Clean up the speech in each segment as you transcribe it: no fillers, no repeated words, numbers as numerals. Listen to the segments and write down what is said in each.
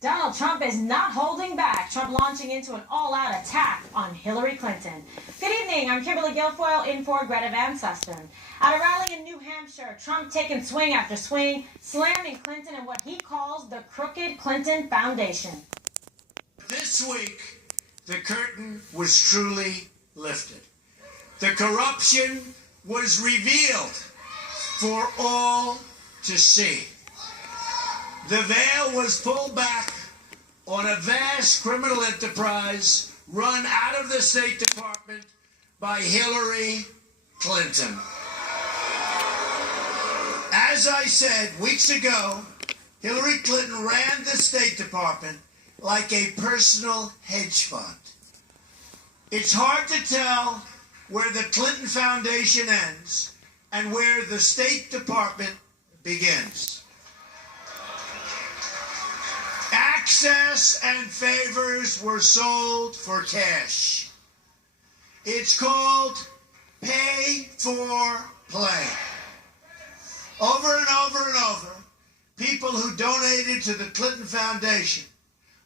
Donald Trump is not holding back. Trump launching into an all-out attack on Hillary Clinton. Good evening. I'm Kimberly Guilfoyle in for Greta Van Susteren. At a rally in New Hampshire, Trump taking swing after swing, slamming Clinton in what he calls the crooked Clinton Foundation. This week, the curtain was truly lifted. The corruption was revealed for all to see. The veil was pulled back on a vast criminal enterprise run out of the State Department by Hillary Clinton. As I said weeks ago, Hillary Clinton ran the State Department like a personal hedge fund. It's hard to tell where the Clinton Foundation ends and where the State Department begins. Access and favors were sold for cash. It's called pay for play. Over and over and over, people who donated to the Clinton Foundation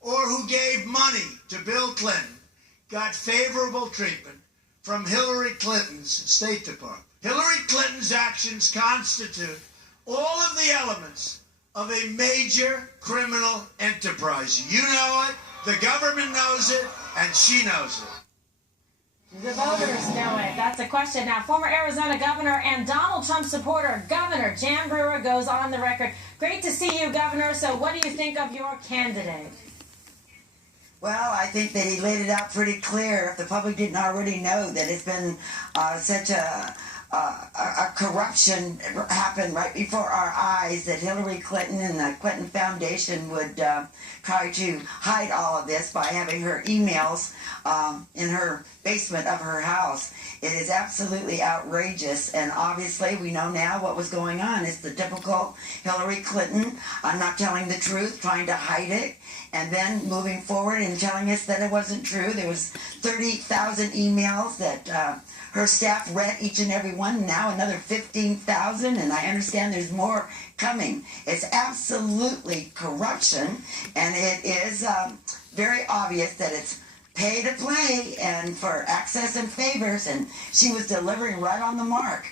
or who gave money to Bill Clinton got favorable treatment from Hillary Clinton's State Department. Hillary Clinton's actions constitute all of the elements of a major criminal enterprise. You know it, the government knows it, and she knows it. The voters know it. That's the question. Now, former Arizona governor and Donald Trump supporter, Governor Jan Brewer, goes on the record. Great to see you, Governor. So what do you think of your candidate? Well, I think that he laid it out pretty clear. If the public didn't already know that it's been such a corruption happened right before our eyes, that Hillary Clinton and the Clinton Foundation would try to hide all of this by having her emails in her basement of her house. It is absolutely outrageous, and obviously we know now what was going on. It's the typical Hillary Clinton, I'm not telling the truth, trying to hide it, and then moving forward and telling us that it wasn't true. There was 30,000 emails that her staff read each and every one, now another 15,000, and I understand there's more coming. It's absolutely corruption, and it is very obvious that it's pay to play and for access and favors, and she was delivering right on the mark.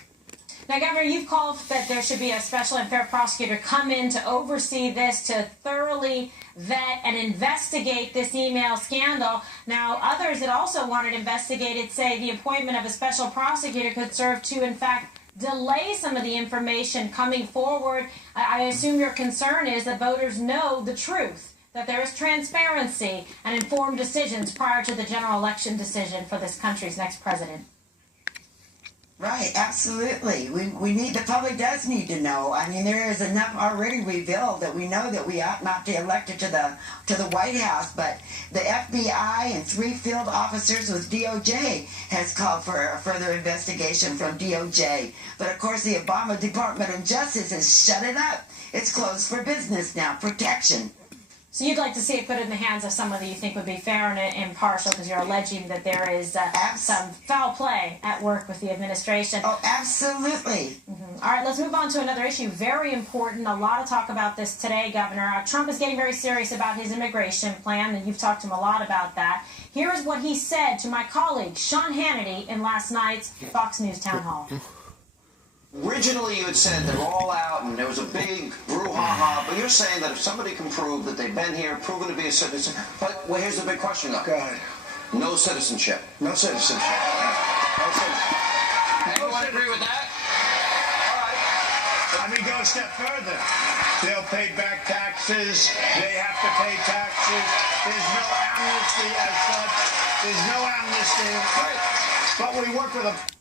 Now, Governor, you've called that there should be a special and fair prosecutor come in to oversee this, to thoroughly vet and investigate this email scandal. Now, others that also wanted investigated say the appointment of a special prosecutor could serve to, in fact, delay some of the information coming forward. I assume your concern is that voters know the truth, that there is transparency and informed decisions prior to the general election decision for this country's next president. Right, absolutely. We need, the public does need to know. I mean, there is enough already revealed that we know that we ought not to elect it to the White House, but the FBI and 3 field officers with DOJ has called for a further investigation from DOJ. But of course, the Obama Department of Justice has shut it up. It's closed for business now, protection. So you'd like to see it put in the hands of someone that you think would be fair and impartial, because you're alleging that there is some foul play at work with the administration. Oh, absolutely. All right, let's move on to another issue. Very important. A lot of talk about this today, Governor. Trump is getting very serious about his immigration plan, and you've talked to him a lot about that. Here is what he said to my colleague, Sean Hannity, in last night's Fox News town hall. Originally, you had said they're all out and there was a big brouhaha, but you're saying that if somebody can prove that they've been here, proven to be a citizen, but well, here's the big question, though. Go ahead. No citizenship. No citizenship. No citizenship. Everyone agree with that? All right. Let me go a step further. They'll pay back taxes. They have to pay taxes. There's no amnesty as such. There's no amnesty. Right. But we work with them.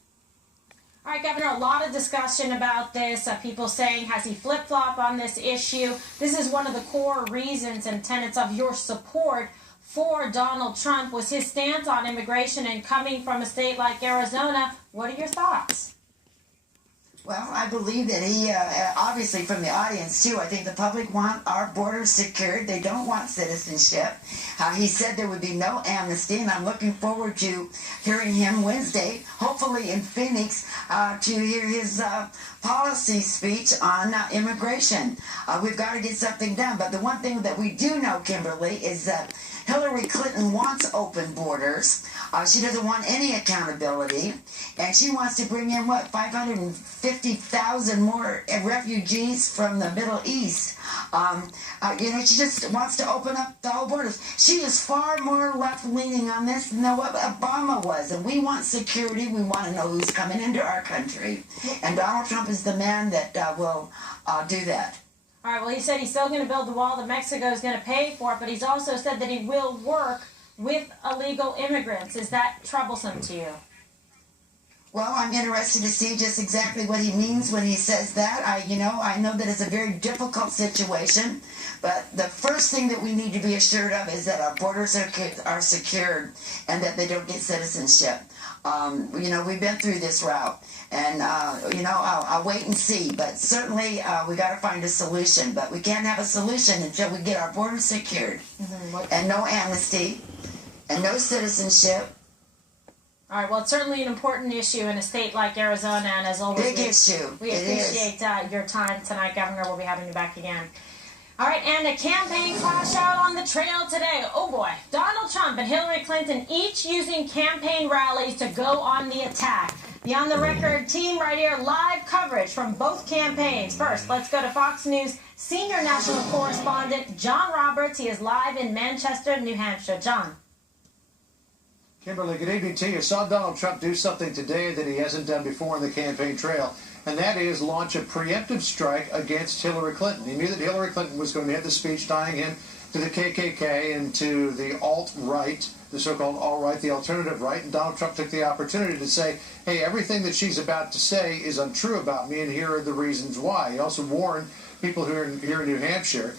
All right, Governor, a lot of discussion about this. People saying, has he flip-flopped on this issue? This is one of the core reasons and tenets of your support for Donald Trump, was his stance on immigration, and coming from a state like Arizona. What are your thoughts? Well, I believe that he, obviously from the audience too, I think the public want our borders secured. They don't want citizenship. He said there would be no amnesty, and I'm looking forward to hearing him Wednesday, hopefully in Phoenix, to hear his policy speech on immigration. We've got to get something done. But the one thing that we do know, Kimberly, is that Hillary Clinton wants open borders. She doesn't want any accountability. And she wants to bring in, 550,000 more refugees from the Middle East. She just wants to open up the whole borders. She is far more left-leaning on this than what Obama was. And we want security. We want to know who's coming into our country. And Donald Trump is the man that will do that. All right, well, he said he's still going to build the wall, that Mexico is going to pay for it, but he's also said that he will work with illegal immigrants. Is that troublesome to you? Well, I'm interested to see just exactly what he means when he says that. I know that it's a very difficult situation, but the first thing that we need to be assured of is that our borders are secured and that they don't get citizenship. We've been through this route, and I'll wait and see. But certainly, we got to find a solution. But we can't have a solution until we get our borders secured, and no amnesty, and no citizenship. All right, well, it's certainly an important issue in a state like Arizona, and as always, big issue. We appreciate your time tonight, Governor. We'll be having you back again. All right, and a campaign clash out on the trail today. Oh, boy. Donald Trump and Hillary Clinton each using campaign rallies to go on the attack. The On the Record team right here, live coverage from both campaigns. First, let's go to Fox News senior national correspondent John Roberts. He is live in Manchester, New Hampshire. John. Kimberly, good evening to you. Saw Donald Trump do something today that he hasn't done before in the campaign trail, and that is launch a preemptive strike against Hillary Clinton. He knew that Hillary Clinton was going to have the speech tying him to the KKK and to the alt-right, the so-called alt-right, the alternative right, and Donald Trump took the opportunity to say, hey, everything that she's about to say is untrue about me, and here are the reasons why. He also warned people who are here in New Hampshire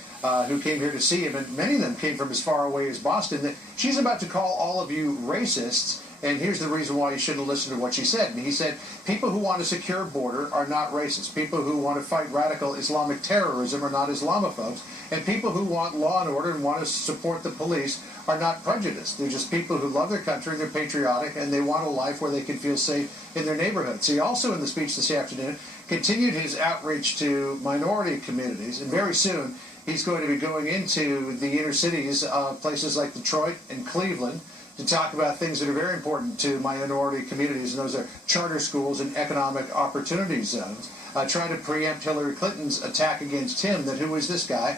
who came here to see him, and many of them came from as far away as Boston, that she's about to call all of you racists, and here's the reason why you shouldn't listen to what she said. And he said, people who want a secure border are not racist. People who want to fight radical Islamic terrorism are not Islamophobes. And people who want law and order and want to support the police are not prejudiced. They're just people who love their country, they're patriotic, and they want a life where they can feel safe in their neighborhoods. He also, in the speech this afternoon, continued his outreach to minority communities, and very soon he's going to be going into the inner cities, places like Detroit and Cleveland, to talk about things that are very important to minority communities, and those are charter schools and economic opportunity zones. Trying to preempt Hillary Clinton's attack against him, that who is this guy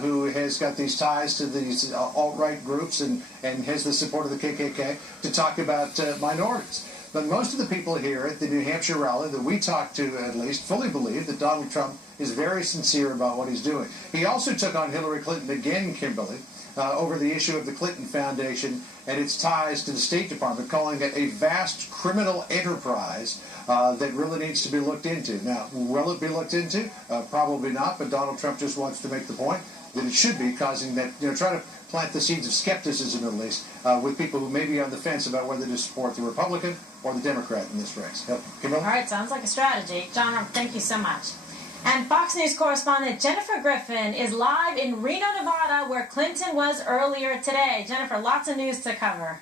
who has got these ties to these alt-right groups and has the support of the KKK, to talk about minorities. But most of the people here at the New Hampshire rally that we talked to, at least, fully believe that Donald Trump is very sincere about what he's doing. He also took on Hillary Clinton again, Kimberly, over the issue of the Clinton Foundation and its ties to the State Department, calling it a vast criminal enterprise that really needs to be looked into. Now, will it be looked into? Probably not, but Donald Trump just wants to make the point that it should be, causing that, try to plant the seeds of skepticism, at least, with people who may be on the fence about whether to support the Republican or the Democrat in this race. All right, sounds like a strategy. John, thank you so much. And Fox News correspondent Jennifer Griffin is live in Reno, Nevada, where Clinton was earlier today. Jennifer, lots of news to cover.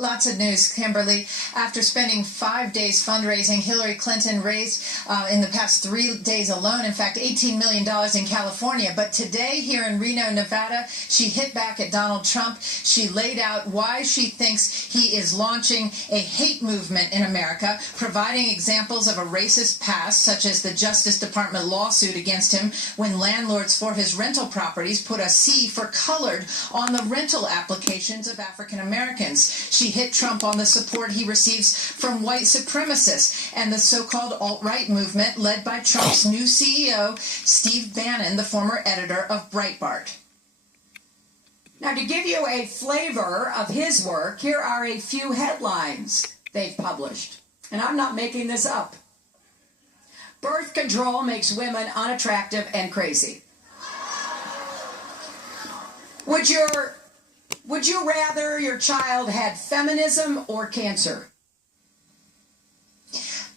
Lots of news, Kimberly. After spending 5 days fundraising, Hillary Clinton raised in the past 3 days alone, in fact, $18 million in California. But today here in Reno, Nevada, she hit back at Donald Trump. She laid out why she thinks he is launching a hate movement in America, providing examples of a racist past, such as the Justice Department lawsuit against him when landlords for his rental properties put a C for colored on the rental applications of African Americans. She hit Trump on the support he receives from white supremacists and the so-called alt-right movement led by Trump's new CEO, Steve Bannon, the former editor of Breitbart. Now, to give you a flavor of his work, here are a few headlines they've published. And I'm not making this up. Birth control makes women unattractive and crazy. Would you rather your child had feminism or cancer?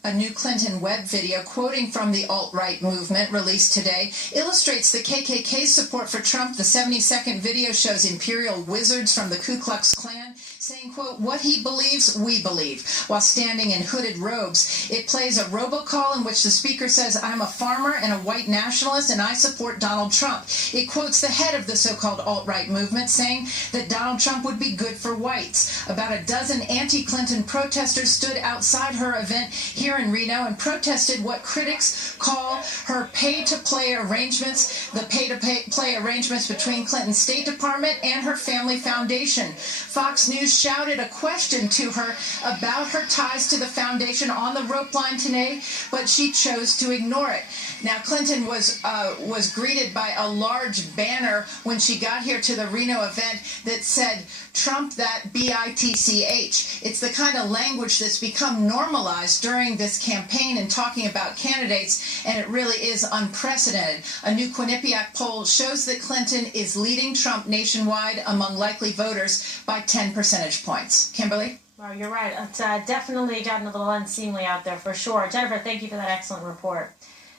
A new Clinton web video quoting from the alt-right movement released today illustrates the KKK's support for Trump. The 70-second video shows imperial wizards from the Ku Klux Klan saying, quote, what he believes, we believe, while standing in hooded robes. It plays a robocall in which the speaker says, I'm a farmer and a white nationalist and I support Donald Trump. It quotes the head of the so-called alt-right movement saying that Donald Trump would be good for whites. About a dozen anti-Clinton protesters stood outside her event here in Reno and protested what critics call her pay-to-play arrangements, the pay-to-play arrangements between Clinton's State Department and her family foundation. Fox News shouted a question to her about her ties to the foundation on the rope line today, but she chose to ignore it. Now, Clinton was greeted by a large banner when she got here to the Reno event that said, Trump that B-I-T-C-H. It's the kind of language that's become normalized during this campaign and talking about candidates, and it really is unprecedented. A new Quinnipiac poll shows that Clinton is leading Trump nationwide among likely voters by 10 percentage points. Kimberly? Well, you're right. It's definitely gotten a little unseemly out there for sure. Jennifer, thank you for that excellent report.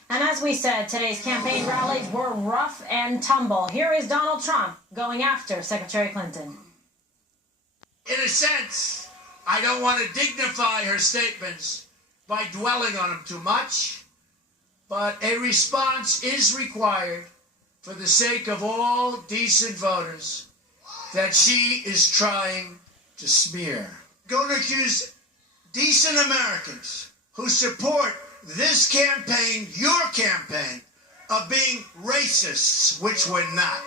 And as we said, today's campaign rallies were rough and tumble. Here is Donald Trump going after Secretary Clinton. In a sense, I don't want to dignify her statements by dwelling on them too much, but a response is required for the sake of all decent voters that she is trying to smear. Going to accuse decent Americans who support this campaign, your campaign, of being racists, which we're not.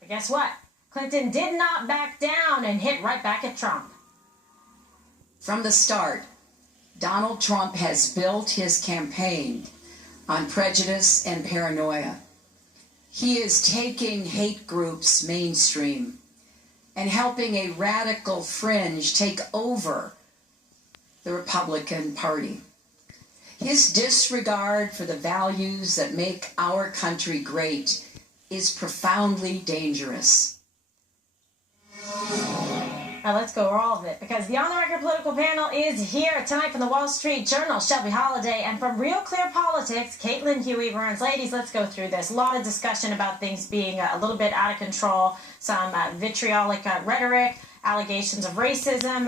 But guess what? Clinton did not back down and hit right back at Trump. From the start, Donald Trump has built his campaign on prejudice and paranoia. He is taking hate groups mainstream and helping a radical fringe take over the Republican Party. His disregard for the values that make our country great is profoundly dangerous. Now let's go over all of it, because the On the Record political panel is here tonight from the Wall Street Journal, Shelby Holiday, and from Real Clear Politics, Caitlin Huey-Burns. Ladies, let's go through this. A lot of discussion about things being a little bit out of control, some vitriolic rhetoric, allegations of racism.